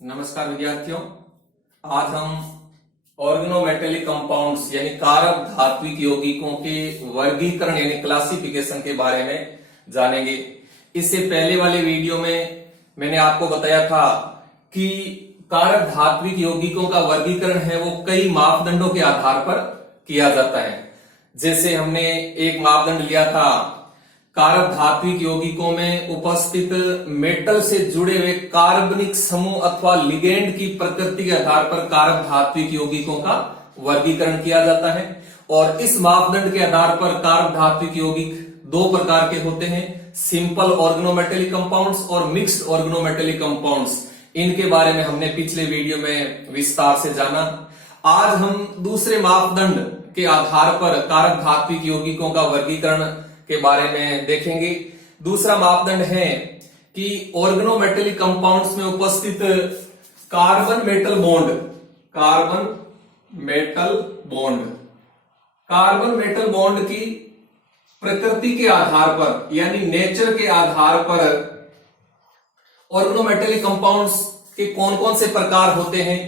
नमस्कार विद्यार्थियों। आज हम ऑर्गेनोमेटेलिक कंपाउंड्स यानी कारक धात्विक यौगिकों के वर्गीकरण यानी क्लासिफिकेशन के बारे में जानेंगे। इससे पहले वाले वीडियो में मैंने आपको बताया था कि कारक धात्विक यौगिकों का वर्गीकरण है वो कई मापदंडों के आधार पर किया जाता है। जैसे हमने एक मापदंड लिया था, कारक धात्विक यौगिकों में उपस्थित मेटल से जुड़े हुए कार्बनिक समूह अथवा लिगेंड की प्रकृति के आधार पर कारक धात्विक यौगिकों का वर्गीकरण किया जाता है। और इस मापदंड के आधार पर कारक धात्विक यौगिक दो प्रकार के होते हैं, सिंपल ऑर्गेनोमेटेलिक कंपाउंड्स और मिक्स्ड ऑर्गेनोमेटेलिक कंपाउंड्स। इनके बारे में हमने पिछले वीडियो में विस्तार से जाना। आज हम दूसरे मापदंड के आधार पर कारक धात्विक यौगिकों का वर्गीकरण के बारे में देखेंगे। दूसरा मापदंड है कि ऑर्गेनोमेटेलिक कंपाउंड्स में उपस्थित कार्बन मेटल बॉन्ड की प्रकृति के आधार पर यानी नेचर के आधार पर ऑर्गेनोमेटेलिक कंपाउंड्स के कौन कौन से प्रकार होते हैं।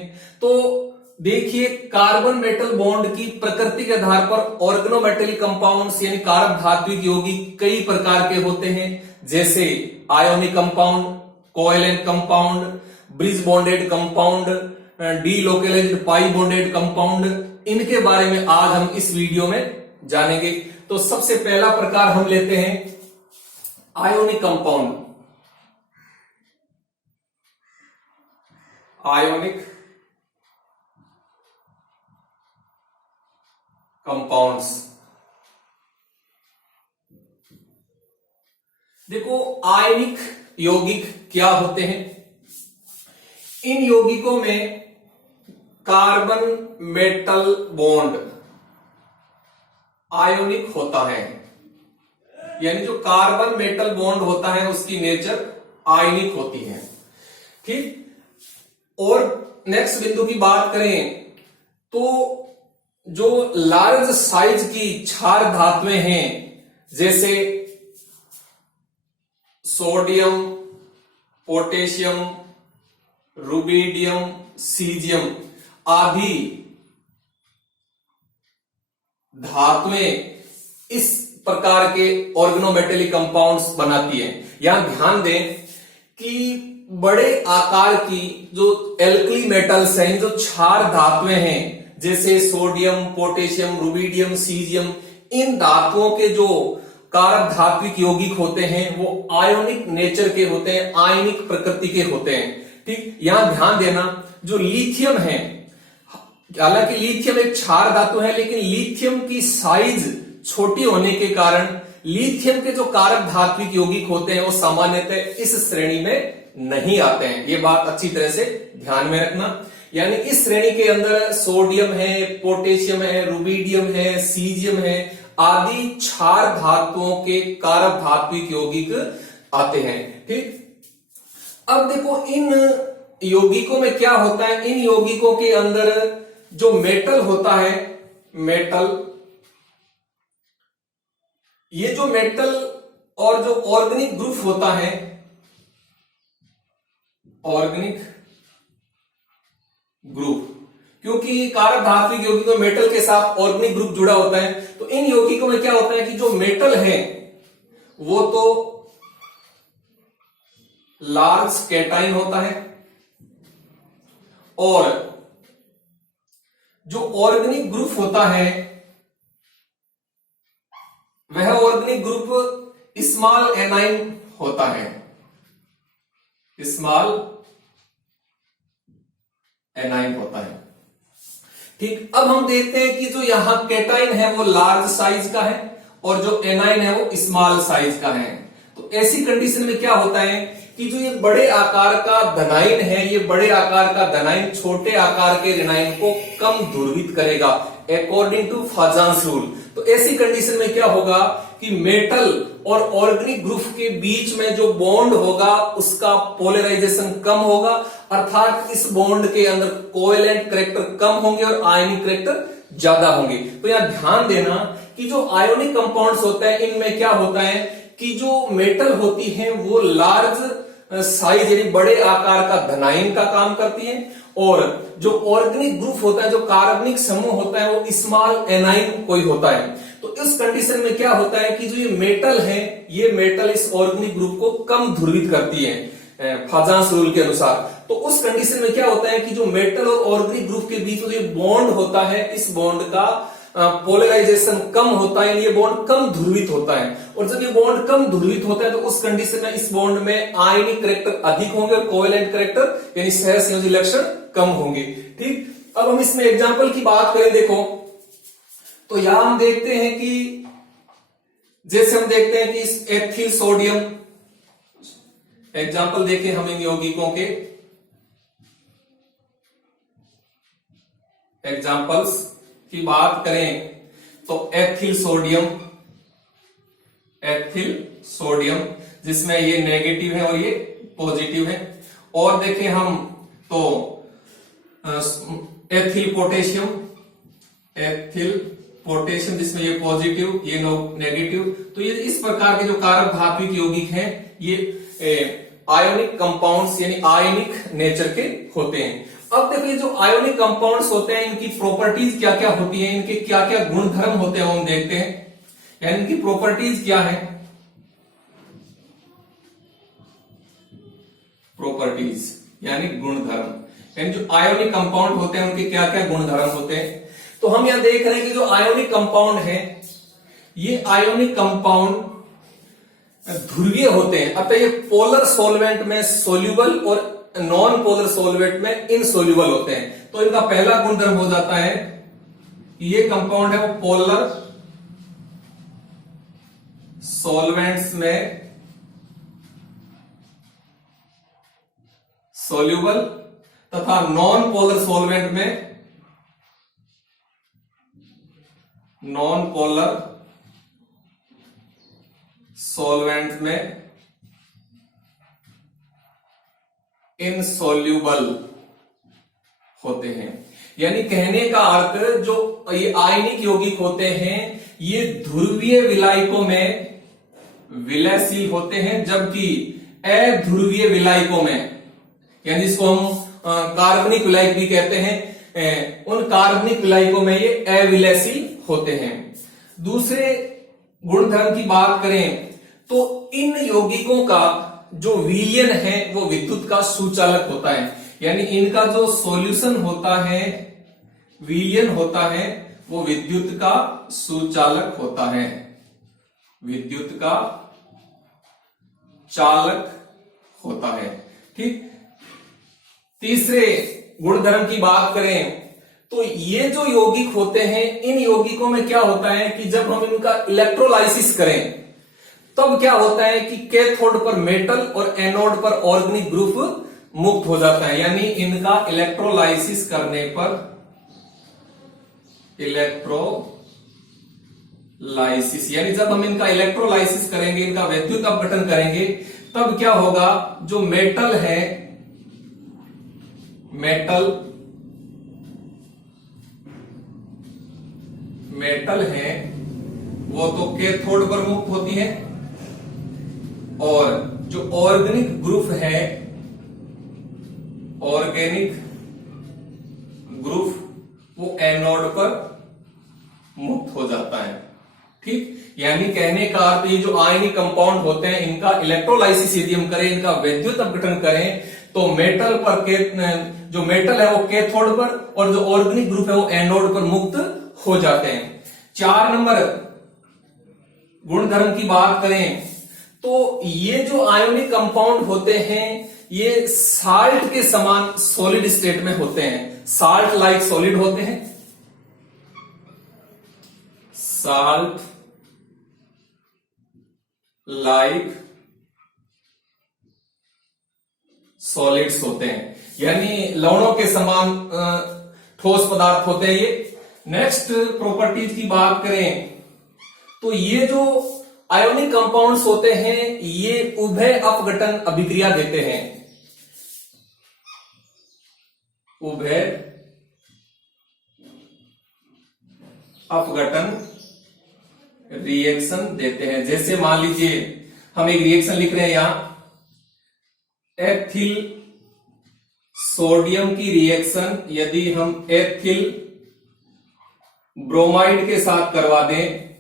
तो देखिए, कार्बन मेटल बॉन्ड की प्रकृति के आधार पर ऑर्गेनोमेटेलिक कंपाउंड्स यानी कारक धात्विक यौगिक कई प्रकार के होते हैं, जैसे ionic compound, covalent compound, bridge bonded compound, delocalised pi bonded compound. इनके बारे में आज हम इस वीडियो में जानेंगे। तो सबसे पहला प्रकार हम लेते हैं आयोनिक कंपाउंड। Ionic compounds. देखो, आयनिक यौगिक क्या होते हैं। इन यौगिकों में कार्बन मेटल बॉन्ड आयोनिक होता है, यानी जो कार्बन मेटल बॉन्ड होता है उसकी नेचर आयनिक होती है। ठीक। और नेक्स्ट बिंदु की बात करें तो जो लार्ज साइज की क्षार धातुएं हैं, जैसे सोडियम, पोटेशियम, रुबिडियम, सीजियम आदि धातुएं इस प्रकार के ऑर्गेनोमेटेलिक कंपाउंड्स बनाती हैं। यहां ध्यान दें कि बड़े आकार की जो एल्कली मेटल्स हैं, जो क्षार धातुएं हैं, जैसे सोडियम, पोटेशियम, रुबिडियम, सीजियम, इन धातुओं के जो कारक धात्विक यौगिक होते हैं वो आयोनिक नेचर के होते हैं, आयनिक प्रकृति के होते हैं। ठीक। यहां ध्यान देना, जो लिथियम है, हालांकि लिथियम एक क्षार धातु है, लेकिन लिथियम की साइज छोटी होने के कारण लिथियम के जो कारक धात्विक यौगिक होते हैं वो सामान्यतः इस श्रेणी में नहीं आते हैं। ये बात अच्छी तरह से ध्यान में रखना। यानी इस श्रेणी के अंदर सोडियम है, पोटेशियम है, रुबिडियम है, सीजियम है आदि क्षार धातुओं के कारक धात्विक यौगिक आते हैं। ठीक। अब देखो, इन यौगिकों में क्या होता है। इन यौगिकों के अंदर जो मेटल होता है, ये जो मेटल और जो ऑर्गेनिक ग्रुप होता है, ऑर्गेनिक ग्रुप, क्योंकि कारक धात्विक यौगिकों में मेटल के साथ ऑर्गेनिक ग्रुप जुड़ा होता है, तो इन यौगिकों में क्या होता है कि जो मेटल है वो तो लार्ज कैटाइन होता है, और जो ऑर्गेनिक ग्रुप होता है वह ऑर्गेनिक ग्रुप स्मॉल एनाइन होता है, स्मॉल एनाइन होता है। ठीक। अब हम देखते हैं कि जो यहां कैटाइन है वो लार्ज साइज का है और जो एनाइन है वो स्मॉल साइज का है। तो ऐसी कंडीशन में क्या होता है कि जो ये बड़े आकार का धनाइन है, ये बड़े आकार का धनाइन छोटे आकार के ऋणाइन को कम ध्रुवित करेगा अकॉर्डिंग टू फाजान्स रूल। तो ऐसी कंडीशन में क्या होगा कि मेटल और ऑर्गेनिक ग्रुप के बीच में जो बॉन्ड होगा उसका पोलराइजेशन कम होगा, अर्थात इस बॉन्ड के अंदर कोवेलेंट कैरेक्टर कम होंगे और आयनिक कैरेक्टर ज्यादा होंगे। तो यहां ध्यान देना कि जो आयोनिक कंपाउंड्स होते हैं इनमें क्या होता है कि जो मेटल होती है वो लार्ज साइज यानी बड़े आकार का धनायन का काम करती है, और जो ऑर्गेनिक ग्रुप होता है, जो कार्बनिक समूह होता है, वो स्मॉल एनाइन कोई होता है। तो इस कंडीशन में क्या होता है कि जो ये मेटल है, ये मेटल इस ऑर्गेनिक ग्रुप को कम ध्रुवित करती है फाजांस रूल के अनुसार। तो उस कंडीशन में क्या होता है कि जो मेटल और ऑर्गेनिक ग्रुप के बीच में जो बॉन्ड होता है, इस बॉन्ड का पोलराइजेशन कम होता है, ये बॉन्ड कम ध्रुवित होता है। और जब ये बॉन्ड कम ध्रुवित होता है तो उस कंडीशन में इस बॉन्ड में आयनिक कैरेक्टर अधिक होंगे और कोवेलेंट कैरेक्टर यानी सहसंयोजी लक्षण कम होंगे। ठीक, अब हम इसमें एग्जांपल की बात करें, देखो तो यहां हम देखते हैं कि जैसे हम देखते हैं कि इस एथिल सोडियम, एग्जांपल देखें हम इन यौगिकों के एग्जांपल्स की बात करें तो एथिल सोडियम जिसमें ये नेगेटिव है और ये पॉजिटिव है। और देखें हम तो एथिल पोटेशियम जिसमें ये पॉजिटिव ये नेगेटिव। तो ये इस प्रकार के जो कारक धात्विक यौगिक हैं ये आयोनिक कंपाउंड्स यानी आयनिक नेचर के होते हैं। अब देखिए जो आयोनिक कंपाउंड्स होते हैं इनकी प्रॉपर्टीज क्या क्या होती हैं, इनके क्या क्या गुणधर्म होते हैं हम देखते हैं, यानी इनकी प्रॉपर्टीज क्या है। प्रॉपर्टीज यानी गुणधर्म, यानी जो आयोनिक कंपाउंड होते हैं उनके क्या क्या गुणधर्म होते हैं। तो हम यहां देख रहे हैं कि जो आयोनिक कंपाउंड है, ये आयोनिक कंपाउंड ध्रुवीय होते हैं, अतः ये पोलर सॉल्वेंट में सोल्यूबल और नॉन पोलर सॉल्वेंट में इनसोल्यूबल होते हैं। तो इनका पहला गुणधर्म हो जाता है, ये कंपाउंड है वो पोलर सॉल्वेंट्स में सोल्यूबल तथा नॉन पोलर सॉल्वेंट में नॉन पोलर सॉल्वेंट में इनसोल्यूबल होते हैं। यानी कहने का अर्थ जो ये आयनिक यौगिक होते हैं ये ध्रुवीय विलायकों में विलयशील होते हैं, जबकि अध्रुवीय विलायकों में यानी जिसको हम कार्बनिक विलायक भी कहते हैं, उन कार्बनिक विलायकों में ये अविलयशील होते हैं। दूसरे गुणधर्म की बात करें तो इन यौगिकों का जो विलयन है वो विद्युत का सुचालक होता है, यानी इनका जो सॉल्यूशन होता है, विलयन होता है, वो विद्युत का सुचालक होता है, विद्युत का चालक होता है। ठीक, तीसरे गुणधर्म की बात करें तो ये जो यौगिक होते हैं, इन यौगिकों में क्या होता है कि जब हम इनका इलेक्ट्रोलाइसिस करें तब क्या होता है कि कैथोड पर मेटल और एनोड पर ऑर्गेनिक ग्रुप मुक्त हो जाता है। यानी इनका इलेक्ट्रोलाइसिस करने पर, इलेक्ट्रोलाइसिस यानी जब हम इनका इलेक्ट्रोलाइसिस करेंगे, इनका विद्युत अपघटन करेंगे, तब क्या होगा, जो मेटल है, मेटल है वो तो कैथोड पर मुक्त होती है, और जो ऑर्गेनिक ग्रुप है, ऑर्गेनिक ग्रुप वो एनोड पर मुक्त हो जाता है। ठीक, यानी कहने का अर्थ ये जो आयनिक कंपाउंड होते हैं इनका इलेक्ट्रोलाइसिस यदि हम करें, इनका विद्युत अपघटन करें तो मेटल पर जो मेटल है वो कैथोड पर और जो ऑर्गेनिक ग्रुप है वो एनोड पर मुक्त हो जाते हैं। 4 नंबर गुणधर्म की बात करें तो ये जो आयोनिक कंपाउंड होते हैं ये साल्ट के समान सॉलिड स्टेट में होते हैं, साल्ट लाइक सॉलिड होते हैं, साल्ट लाइक सॉलिड्स होते हैं, यानी लवणों के समान ठोस पदार्थ होते हैं ये। नेक्स्ट प्रॉपर्टीज की बात करें तो ये जो आयोनिक कंपाउंड्स होते हैं ये उभय अपघटन अभिक्रिया देते हैं, उभय अपघटन रिएक्शन देते हैं। जैसे मान लीजिए हम एक रिएक्शन लिख रहे हैं यहां एथिल सोडियम की रिएक्शन यदि हम एथिल ब्रोमाइड के साथ करवा दें,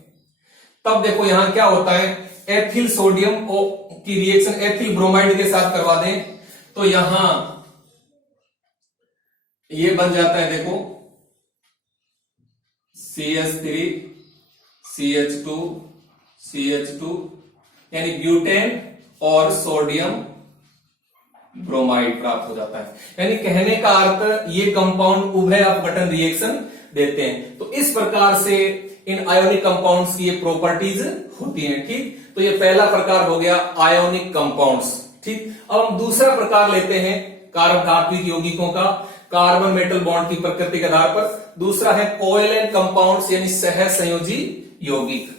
तब देखो यहां क्या होता है, एथिल सोडियम की रिएक्शन एथिल ब्रोमाइड के साथ करवा दें तो यहां ये बन जाता है, देखो CH3 CH2 CH2 यानी ब्यूटेन और सोडियम ब्रोमाइड प्राप्त हो जाता है। यानी कहने का अर्थ ये कंपाउंड उभय अपघटन रिएक्शन देते हैं। तो इस प्रकार से इन आयोनिक कंपाउंड्स की ये प्रॉपर्टीज होती हैं। ठीक, तो ये पहला प्रकार हो गया आयोनिक कंपाउंड्स। ठीक, अब हम दूसरा प्रकार लेते हैं कारक धात्विक यौगिकों का कार्बन मेटल बॉन्ड की प्रकृति के आधार पर। दूसरा है कोवेलेंट कंपाउंड्स यानी सह संयोजी यौगिक।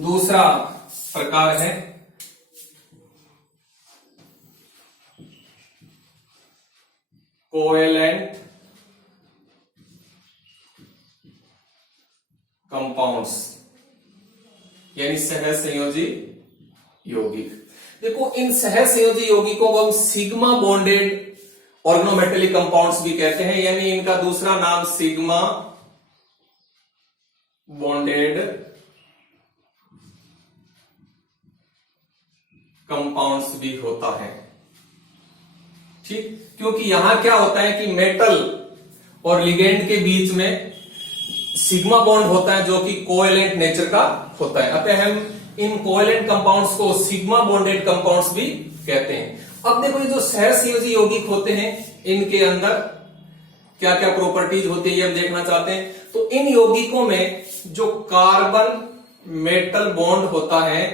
दूसरा प्रकार है कोवेलेंट कंपाउंड्स यानी सह संयोजी यौगिक। देखो इन सह संयोजी यौगिकों को हम सिग्मा बॉन्डेड ऑर्गेनोमेटेलिक कंपाउंड्स भी कहते हैं, यानी इनका दूसरा नाम सिग्मा बॉन्डेड कंपाउंड्स भी होता है। ठीक, क्योंकि यहां क्या होता है कि मेटल और लिगेंड के बीच में सिग्मा बॉन्ड होता है जो कि कोवेलेंट नेचर का होता है। अतः हम इन कोवेलेंट कंपाउंड्स को सिग्मा बॉन्डेड कंपाउंड्स भी कहते हैं। अब देखो ये जो सहसंयोजी यौगिक होते हैं इनके अंदर क्या क्या प्रॉपर्टीज होती है ये हम देखना चाहते हैं। तो इन यौगिकों में जो कार्बन मेटल बॉन्ड होता है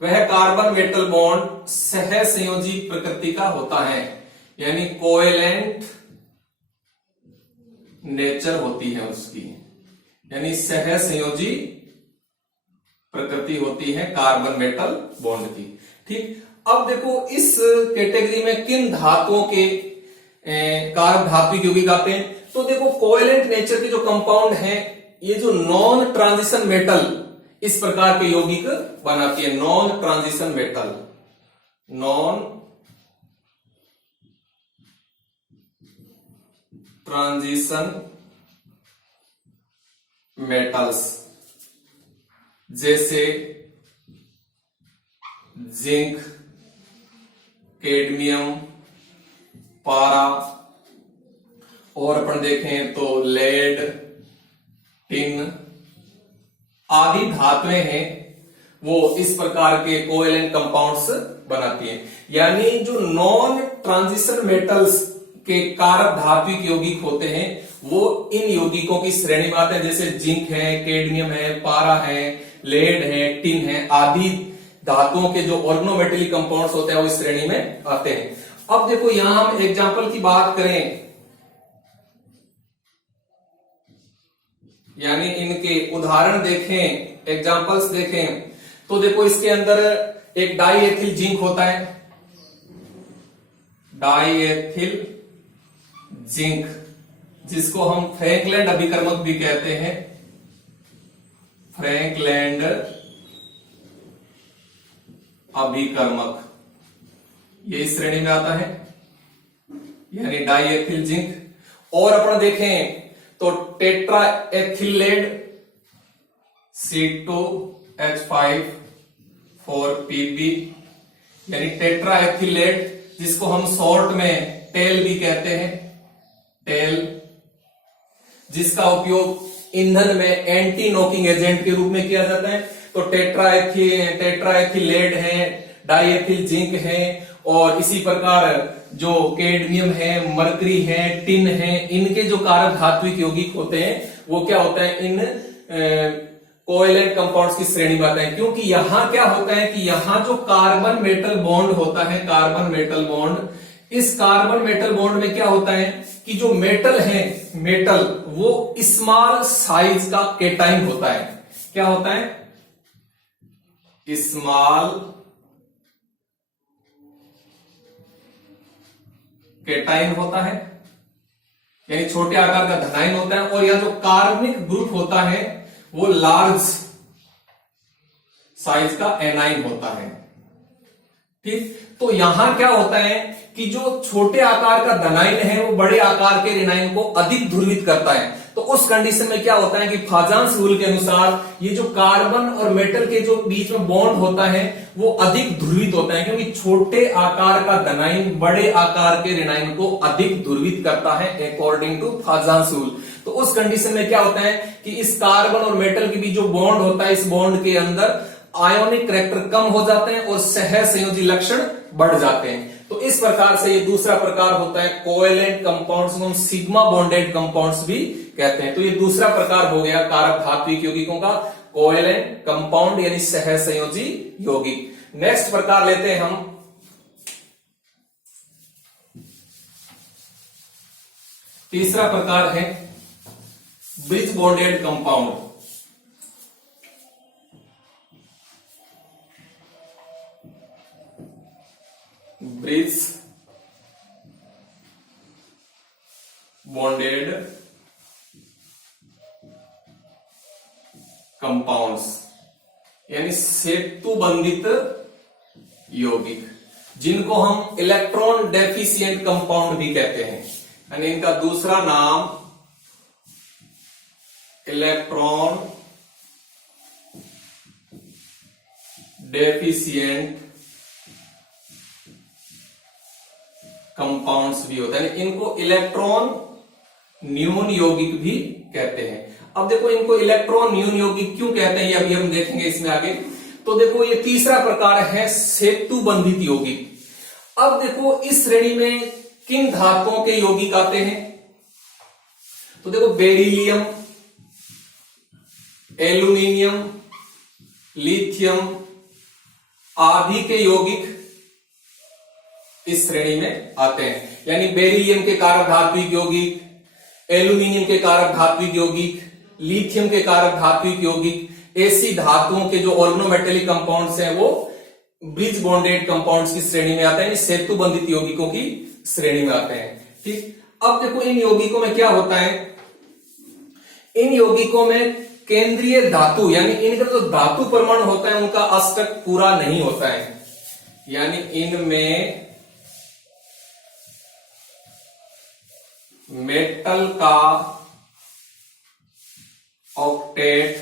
वह कार्बन मेटल बॉन्ड सह संयोजी प्रकृति का होता है, यानी कोवेलेंट नेचर होती है उसकी, यानी सह संयोजी प्रकृति होती है कार्बन मेटल बॉन्ड की। ठीक, अब देखो इस कैटेगरी में किन धातुओं के कारक धात्विक यौगिक आते हैं। तो देखो कोवेलेंट नेचर के जो कंपाउंड हैं ये जो नॉन ट्रांजिशन मेटल इस प्रकार के यौगिक बनाती है। Non transition metal, non transition metals जैसे जिंक, कैडमियम, पारा, और अपन देखें तो लेड, टिन आदि धातुएं हैं वो इस प्रकार के कोवेलेंट कंपाउंड्स बनाती हैं। यानी जो नॉन ट्रांजिशन मेटल्स के कारक धात्विक यौगिक होते हैं वो इन यौगिकों की श्रेणी में आते हैं, जैसे जिंक है, कैडमियम है, पारा है, लेड है, टिन है आदि धातुओं के जो ऑर्गेनोमेटेलिक कंपाउंड्स होते हैं वो इस श्रेणी में आते हैं। अब देखो यहां हम एग्जाम्पल की बात करें, यानी इनके उदाहरण देखें, एग्जाम्पल्स देखें, तो देखो इसके अंदर एक डाई एथिल जिंक होता है, डाई एथिल जिंक जिसको हम फ्रैंकलैंड अभिकर्मक भी कहते हैं, फ्रैंकलैंड अभिकर्मक ये इस श्रेणी में आता है, यानी डाई एथिल जिंक। और अपन देखें तो टेट्रा एथिलेड C2H5 4Pb यानी टेट्रा एथिलेड जिसको हम शॉर्ट में टेल भी कहते हैं, टेल, जिसका उपयोग ईंधन में एंटी नॉकिंग एजेंट के रूप में किया जाता है। तो टेट्रा एथिलेड है, डाई एथिल जिंक है, और इसी प्रकार जो कैडमियम है, मरकरी है, टिन है, इनके जो कारक धात्विक यौगिक होते हैं वो क्या होता है इन कोवेलेंट कंपाउंड्स की श्रेणी में आते हैं। क्योंकि यहां क्या होता है कि यहां जो कार्बन मेटल बॉन्ड होता है, कार्बन मेटल बॉन्ड, इस कार्बन मेटल बॉन्ड में क्या होता है कि जो मेटल है, मेटल वो स्मॉल साइज का केटाइन होता है। क्या होता है? स्मॉल केटाइन होता है। यानी छोटे आकार का धनायन होता है, और यह जो कार्बनिक ग्रुप होता है वो लार्ज साइज का एनाइन होता है। ठीक, तो यहां क्या होता है कि जो छोटे आकार का धनायन है वो बड़े आकार के ऋणायन को अधिक ध्रुवित करता है। तो उस कंडीशन में क्या होता है कि फाजान्स रूल के अनुसार ये जो कार्बन और मेटल के जो बीच में बॉन्ड होता है वो अधिक ध्रुवित होता है, क्योंकि छोटे आकार का धनायन बड़े आकार के ऋणायन को अधिक ध्रुवित करता है अकॉर्डिंग टू फाजान्स रूल। तो उस कंडीशन में क्या होता है कि इस कार्बन और मेटल के बीच जो बॉन्ड होता है, इस बॉन्ड के अंदर आयोनिक करैक्टर कम हो जाते हैं और सह संयोजी लक्षण बढ़ जाते हैं। तो इस प्रकार से ये दूसरा प्रकार होता है कोवेलेंट कंपाउंड्स को हम सिग्मा बॉन्डेड कंपाउंड्स भी कहते हैं। तो ये दूसरा प्रकार हो गया कारक धात्विक यौगिकों का, कोवेलेंट कंपाउंड यानी सह संयोजी यौगिक। नेक्स्ट प्रकार लेते हैं हम तीसरा प्रकार है bridge bonded compound. Bridge bonded compounds यानी सेतु बंधित यौगिक, जिनको हम इलेक्ट्रॉन डेफिशिएंट कंपाउंड भी कहते हैं, यानी इनका दूसरा नाम इलेक्ट्रॉन डेफिशिएंट कंपाउंड्स भी होता है। इनको इलेक्ट्रॉन न्यून यौगिक भी कहते हैं। अब देखो इनको इलेक्ट्रॉन न्यून यौगिक क्यों कहते हैं ये अभी हम देखेंगे इसमें आगे। तो देखो ये तीसरा प्रकार है सेतु बंधित यौगिक। अब देखो इस श्रेणी में किन धातुओं के यौगिक आते हैं, तो देखो बेरिलियम, एल्यूमिनियम, लिथियम आदि के यौगिक इस श्रेणी में आते हैं। यानी बेरिलियम के कारक धात्विक यौगिक, एल्यूमिनियम के कारक धात्विक यौगिक, लिथियम के कारक धात्विक यौगिक, ऐसी धातुओं के जो ऑर्गेनोमेटेलिक कंपाउंड्स हैं वो ब्रिज बॉन्डेड कंपाउंड्स की श्रेणी में आते हैं, सेतु बंधित यौगिकों की श्रेणी में आते हैं। ठीक, अब देखो इन यौगिकों में क्या होता है, इन यौगिकों में केंद्रीय धातु यानी इनका जो धातु परमाणु होता है उनका अष्टक पूरा नहीं होता है, यानी इनमें मेटल का ऑक्टेट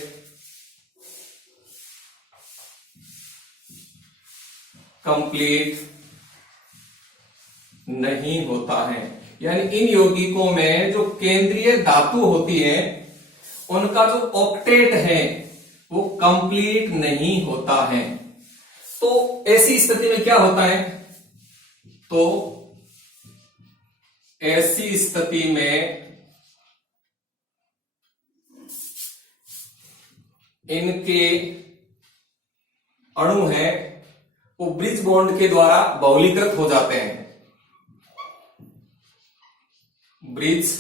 कंप्लीट नहीं होता है। यानी इन यौगिकों में जो केंद्रीय धातु होती है उनका जो ऑक्टेट है वो कंप्लीट नहीं होता है। तो ऐसी स्थिति में क्या होता है, तो ऐसी स्थिति में इनके अणु हैं वो ब्रिज बॉन्ड के द्वारा बहुलीकृत हो जाते हैं। ब्रिज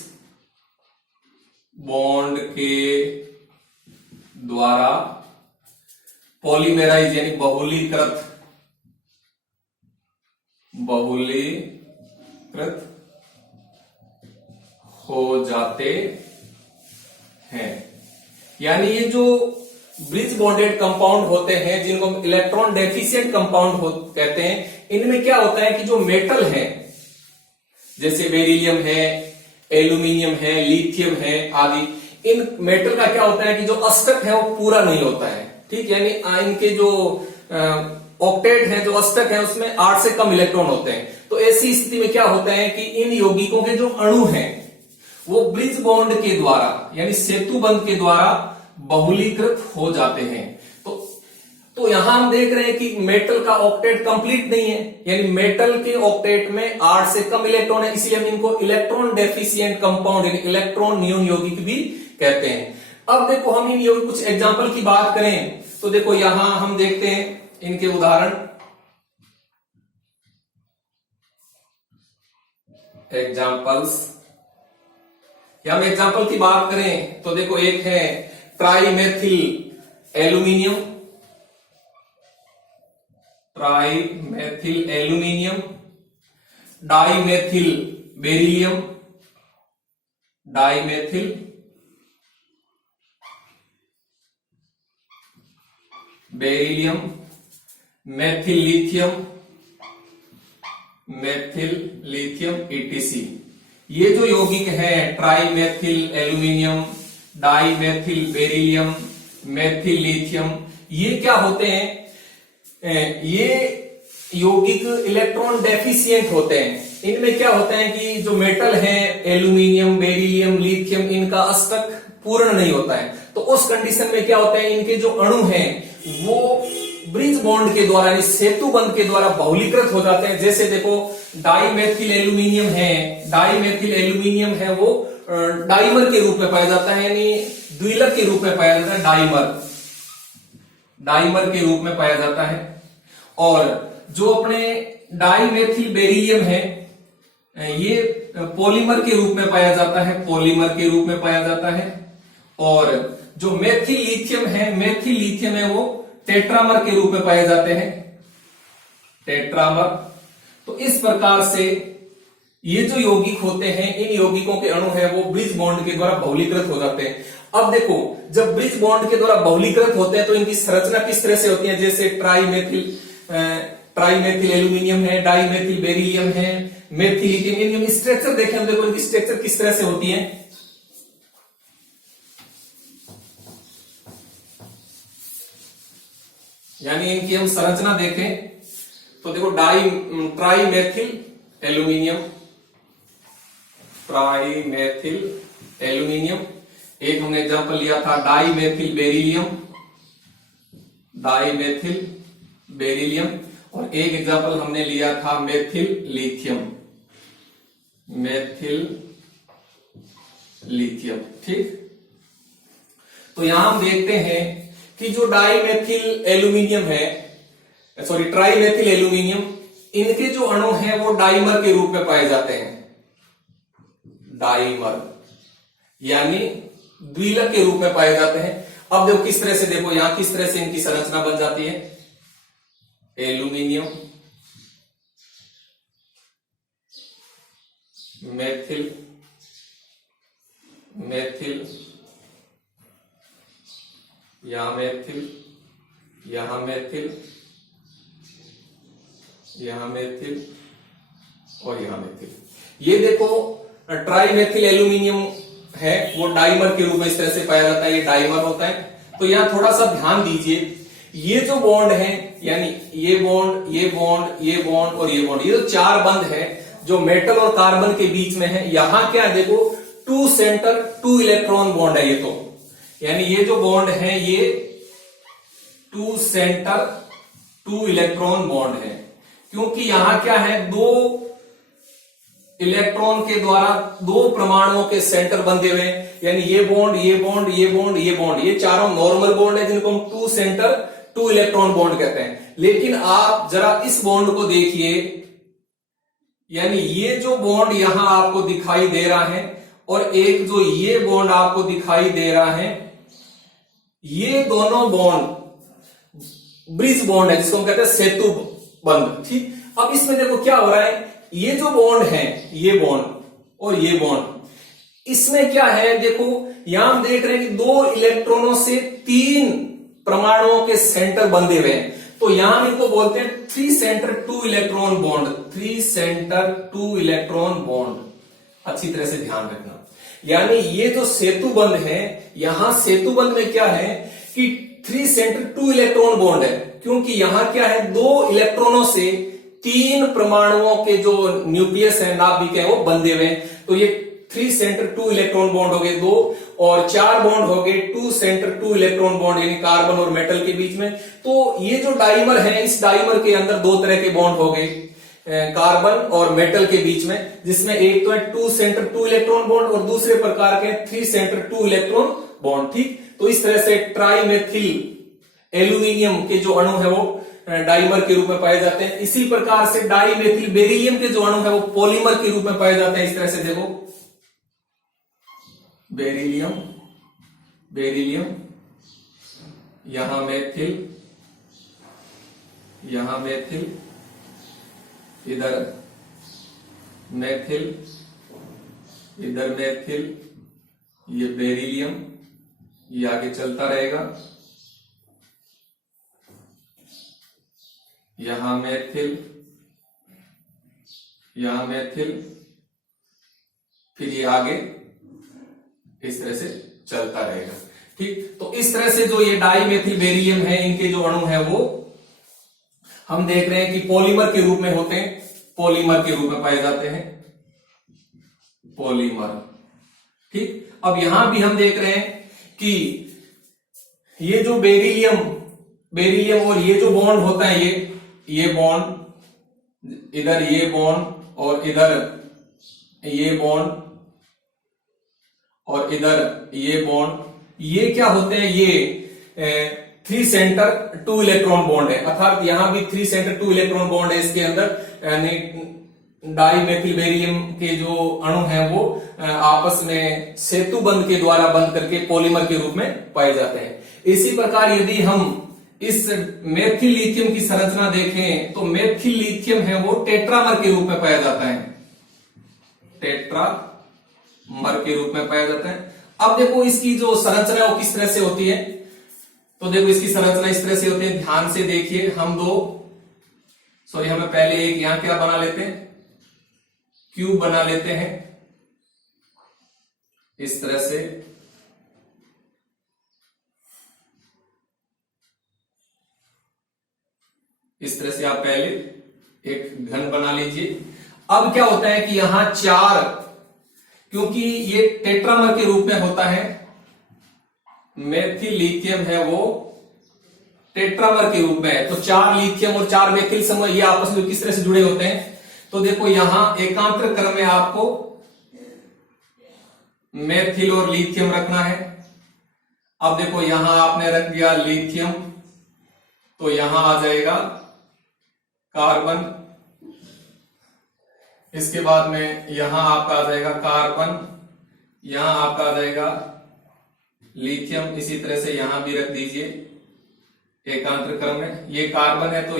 बॉन्ड के द्वारा पॉलीमेराइज यानी बहुलीकृत हो जाते हैं। यानी ये जो ब्रिज बॉन्डेड कंपाउंड होते हैं जिनको हम इलेक्ट्रॉन डेफिशिएंट कंपाउंड कहते हैं, इनमें क्या होता है कि जो मेटल है जैसे बेरिलियम है, एल्यूमिनियम है, लिथियम है आदि, इन मेटल का क्या होता है कि जो अष्टक है वो पूरा नहीं होता है। ठीक, यानी इनके जो ऑक्टेट है, जो अष्टक है उसमें 8 से कम इलेक्ट्रॉन होते हैं। तो ऐसी स्थिति में क्या होता है कि इन यौगिकों के जो अणु हैं वो ब्रिज बॉन्ड के द्वारा यानी सेतु बंध के द्वारा बहुलीकृत हो जाते हैं। तो यहां हम देख रहे हैं कि मेटल का ऑक्टेट कंप्लीट नहीं है, यानी मेटल के ऑक्टेट में 8 से कम इलेक्ट्रॉन है, इसलिए हम इनको इलेक्ट्रॉन डेफिशिएंट कंपाउंड यानी इलेक्ट्रॉन न्यून यौगिक भी कहते हैं। अब देखो हम इन यौगिक कुछ एग्जांपल की बात करें तो देखो यहां हम देखते हैं इनके उदाहरण। एग्जांपल्स, हम एग्जांपल की बात करें तो देखो एक है trimethyl aluminium, trimethyl aluminium, dimethyl beryllium, dimethyl beryllium, methyl lithium ETC। ये जो यौगिक है trimethyl aluminium, dimethyl beryllium, methyl lithium, ये क्या होते हैं? ये यौगिक इलेक्ट्रॉन डेफिशिएंट होते हैं। इनमें क्या होता है कि जो मेटल है एल्यूमिनियम, बेरिलियम, लिथियम, इनका अष्टक पूर्ण नहीं होता है। तो उस कंडीशन में क्या होता है, इनके जो अणु हैं वो ब्रिज बॉन्ड के द्वारा यानी सेतु बंध के द्वारा बहुलीकृत हो जाते हैं। जैसे देखो डाइमेथिल एल्यूमिनियम है वो डाइमर के रूप में पाया जाता है, यानी द्विलक के रूप में पाया जाता है, डाइमर के रूप में पाया जाता है। और जो अपने डाइमेथिल बेरिलियम है ये पॉलीमर के रूप में पाया जाता है, और जो मेथिल लिथियम है वो टेट्रामर के रूप में पाए जाते हैं, टेट्रामर। तो इस प्रकार से ये जो यौगिक होते हैं, इन यौगिकों के अणु है वो ब्रिज बॉन्ड के द्वारा बहुलीकृत हो जाते हैं। अब देखो जब ब्रिज बॉन्ड के द्वारा बहुलीकृत होते हैं तो इनकी संरचना किस तरह से होती है? जैसे ट्राइमेथिल एल्यूमिनियम है, डाइमेथिल बेरिलियम है, मेथिल लिथियम, इनकी स्ट्रक्चर देखें हम, देखो इनकी स्ट्रक्चर किस तरह से होती है। यानी इनकी हम संरचना देखें तो देखो ट्राइमेथिल एल्यूमिनियम, एक हमने एग्जांपल लिया था डाइमेथिल बेरिलियम, और एक एग्जांपल हमने लिया था मेथिल लिथियम। ठीक, तो यहां हम देखते हैं कि जो ट्राइमेथिल एल्यूमिनियम, इनके जो अणु हैं वो डाइमर के रूप में पाए जाते हैं, डाइमर यानी द्विलक के रूप में पाए जाते हैं। अब देखो किस तरह से, देखो यहां किस तरह से इनकी संरचना बन जाती है। एल्यूमिनियम, मेथिल, यहां मेथिल, और यहां मेथिल। ये देखो ट्राइमेथिल एल्यूमिनियम है वो डाइमर के रूप में इस तरह से पाया जाता है, ये डाइमर होता है। तो यहां थोड़ा सा ध्यान दीजिए, ये जो बॉन्ड है यानी ये बॉन्ड, ये बॉन्ड, ये बॉन्ड और ये बॉन्ड, ये जो चार बंध है जो मेटल और कार्बन के बीच में है, यहां क्या है देखो 2 सेंटर 2 इलेक्ट्रॉन बॉन्ड है ये। तो यानी ये जो बॉन्ड है ये 2 सेंटर 2 इलेक्ट्रॉन बॉन्ड है, क्योंकि यहां क्या है 2 इलेक्ट्रॉन के द्वारा 2 परमाणुओं के सेंटर बंधे हुए हैं। यानी ये बॉन्ड, ये बॉन्ड, ये बॉन्ड, ये बॉन्ड, ये चारों नॉर्मल बॉन्ड है जिनको हम 2 सेंटर 2 इलेक्ट्रॉन बॉन्ड कहते हैं। लेकिन आप जरा इस बॉन्ड को देखिए, यानी ये जो बॉन्ड यहां आपको दिखाई दे रहा है और एक जो ये बॉन्ड आपको दिखाई दे रहा है, ये दोनों बॉन्ड ब्रिज बॉन्ड है जिसको हम कहते हैं सेतु बंध। ठीक, अब इसमें देखो क्या हो रहा है, ये जो बॉन्ड है, ये बॉन्ड और ये बॉन्ड, इसमें क्या है देखो यहां हम देख रहे हैं कि 2 इलेक्ट्रॉनों से 3 परमाणुओं के सेंटर बंधे हुए हैं। तो यहां इनको बोलते हैं 3 centre 2 electron bond, 3 centre 2 electron bond. अच्छी तरह से ध्यान रखना, यानी ये जो सेतु बंध है, यहां सेतु बंध में क्या है कि 3 सेंटर 2 इलेक्ट्रॉन बॉन्ड है, क्योंकि यहां क्या है 2 इलेक्ट्रॉनों से 3 परमाणुओं के जो न्यूक्लियस है, नाभिक है, वो बंधे हुए हैं। तो ये 3 सेंटर 2 इलेक्ट्रॉन बॉन्ड हो गए 2, और 4 बॉन्ड हो गए 2 सेंटर 2 इलेक्ट्रॉन बॉन्ड, यानी कार्बन और मेटल के बीच में। तो ये जो डाइमर है, इस डाइमर के अंदर 2 तरह के बॉन्ड हो गए कार्बन और मेटल के बीच में, जिसमें एक तो है 2 सेंटर 2 इलेक्ट्रॉन बॉन्ड और दूसरे प्रकार के 3 सेंटर 2 इलेक्ट्रॉन बॉन्ड। ठीक, तो इस तरह से ट्राइमेथिल एल्यूमिनियम के जो अणु है वो डाइमर के रूप में पाए जाते हैं। इसी प्रकार से डाइमेथिल बेरिलियम के जो अणु है वो पॉलीमर के रूप में पाए जाते हैं। इस तरह से देखो बेरिलियम, यहां मेथिल, इधर मेथिल, इधर मेथिल, ये बेरिलियम, ये आगे चलता रहेगा, यहां मेथिल, यहां मेथिल, फिर ये आगे इस तरह से चलता रहेगा। ठीक, तो इस तरह से जो ये डाई मेथिल बेरिलियम है, इनके जो अणु है वो हम देख रहे हैं कि पॉलीमर के रूप में होते हैं, पॉलीमर के रूप में पाए जाते हैं, पॉलीमर। ठीक, अब यहां भी हम देख रहे हैं कि ये जो बेरिलियम और ये जो बॉन्ड होता है, ये बॉन्ड, इधर ये बॉन्ड और इधर ये बॉन्ड और इधर ये बॉन्ड, ये क्या होते हैं, ये 3 सेंटर 2 इलेक्ट्रॉन बॉन्ड है, अर्थात यहां भी 3 सेंटर 2 इलेक्ट्रॉन बॉन्ड है इसके अंदर, यानी डाई मेथिल बेरिलियम के जो अणु हैं वो आपस में सेतु बंध के द्वारा बंध करके पॉलीमर के रूप में पाए जाते हैं। इसी प्रकार यदि हम इस मेथिल लिथियम की संरचना देखें तो मेथिल लिथियम है वो टेट्रामर के रूप में पाया जाता है, टेट्रामर के रूप में पाया जाता है। अब देखो इसकी जो संरचना है वो किस तरह से होती है, तो देखो इसकी संरचना इस तरह से होती है, ध्यान से देखिए। हमें पहले एक यहां क्या बना लेते हैं, क्यूब बना लेते हैं इस तरह से, इस तरह से आप पहले एक घन बना लीजिए। अब क्या होता है कि यहां 4, क्योंकि ये टेट्रामर के रूप में होता है, मेथिल लिथियम है वो टेट्रामर के रूप में है, तो 4 लिथियम और 4 मेथिल समूह ये आपस में किस तरह से जुड़े होते हैं, तो देखो यहां एकांतर क्रम में आपको मेथिल और लिथियम रखना है। अब देखो यहां आपने रख दिया लिथियम, तो यहां आ जाएगा कार्बन, इसके बाद में यहां आपका आ जाएगा कार्बन, यहां आपका आ जाएगा लिथियम, इसी तरह से यहां भी रख दीजिए एकांतर क्रम में। ये कार्बन है तो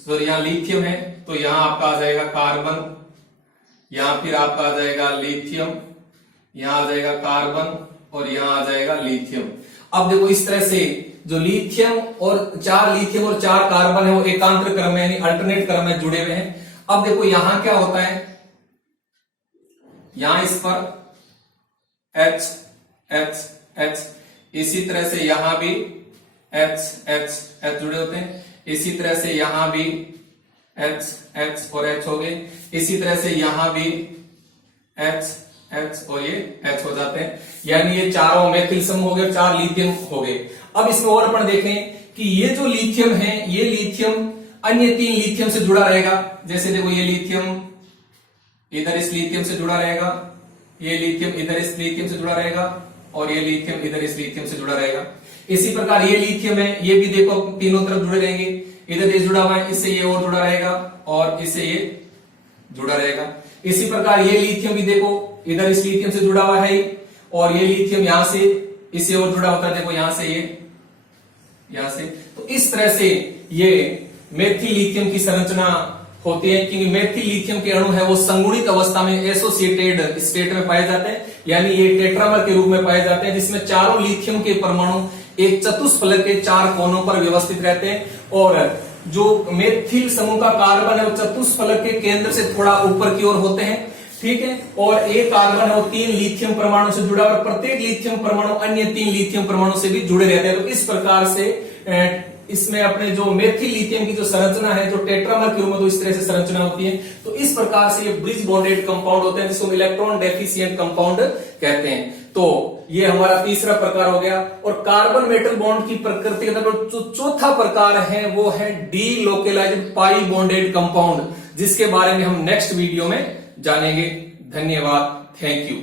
सॉरी यहां लिथियम है, तो यहां आपका आ जाएगा कार्बन, यहां फिर आपका आ जाएगा लिथियम, यहां आ जाएगा कार्बन और यहां आ जाएगा लिथियम। अब देखो इस तरह से जो लिथियम और 4 कार्बन है वो एकांतर क्रम में यानी अल्टरनेट क्रम में जुड़े हुए हैं। अब देखो यहां क्या होता है, यहां इस पर H H H, इसी तरह से यहां भी H H H जुड़े होते हैं, इसी तरह से यहां भी H H और H हो गए, इसी तरह से यहां भी H H और ये H हो जाते हैं, यानी ये चारों मेथिल समूह हो गए, 4 लिथियम हो गए। अब इसमें और अपन देखें कि ये जो लिथियम है, ये लिथियम अन्य 3 लिथियम से जुड़ा रहेगा। जैसे देखो ये लिथियम इधर इस लिथियम से जुड़ा रहेगा, ये लिथियम इधर इस लिथियम से जुड़ा रहेगा और ये लिथियम इधर इस लिथियम से जुड़ा रहेगा। इसी प्रकार ये लिथियम है, ये भी देखो तीनों तरफ जुड़े रहेंगे, इधर ये जुड़ा हुआ है, इससे ये और जुड़ा रहेगा और इससे ये जुड़ा रहेगा। इसी प्रकार ये लिथियम भी देखो इधर इस लिथियम से जुड़ा हुआ है और ये लिथियम यहां से इससे और जुड़ा होता है, देखो यहां से ये यहां से। तो इस तरह से ये मेथिल लिथियम की संरचना होती है, क्योंकि मेथिल लिथियम के अणु है वो संगुणित अवस्था में एसोसिएटेड स्टेट में पाए जाते हैं, यानी ये टेट्रामर के रूप में पाए जाते हैं, जिसमें चारों लिथियम के परमाणु एक चतुष्फलक के 4 कोनों पर व्यवस्थित रहते हैं और जो मेथिल समूह का कार्बन है वो चतुष्फलक के केंद्र से थोड़ा ऊपर की ओर होते हैं, ठीक है। और एक कार्बन है वो 3 लिथियम परमाणु से जुड़ा और प्रत्येक लिथियम परमाणु अन्य 3 लिथियम परमाणु से भी जुड़े रहते हैं। तो इस प्रकार से इसमें अपने जो मेथिल लिथियम की जो संरचना है, जो टेट्रामर के रूप में तो इस तरह से संरचना होती है। तो इस प्रकार से ये ब्रिज बॉन्डेड कंपाउंड होते हैं, जिसको इलेक्ट्रॉन डेफिशिएंट कंपाउंड कहते हैं। तो ये हमारा तीसरा प्रकार हो गया। और कार्बन मेटल बॉन्ड की प्रकृति का जो चौथा प्रकार है वो है डी लोकेलाइज्ड पाई बॉन्डेड कंपाउंड, जिसके बारे में हम नेक्स्ट वीडियो में जानेंगे। धन्यवाद, थैंक यू।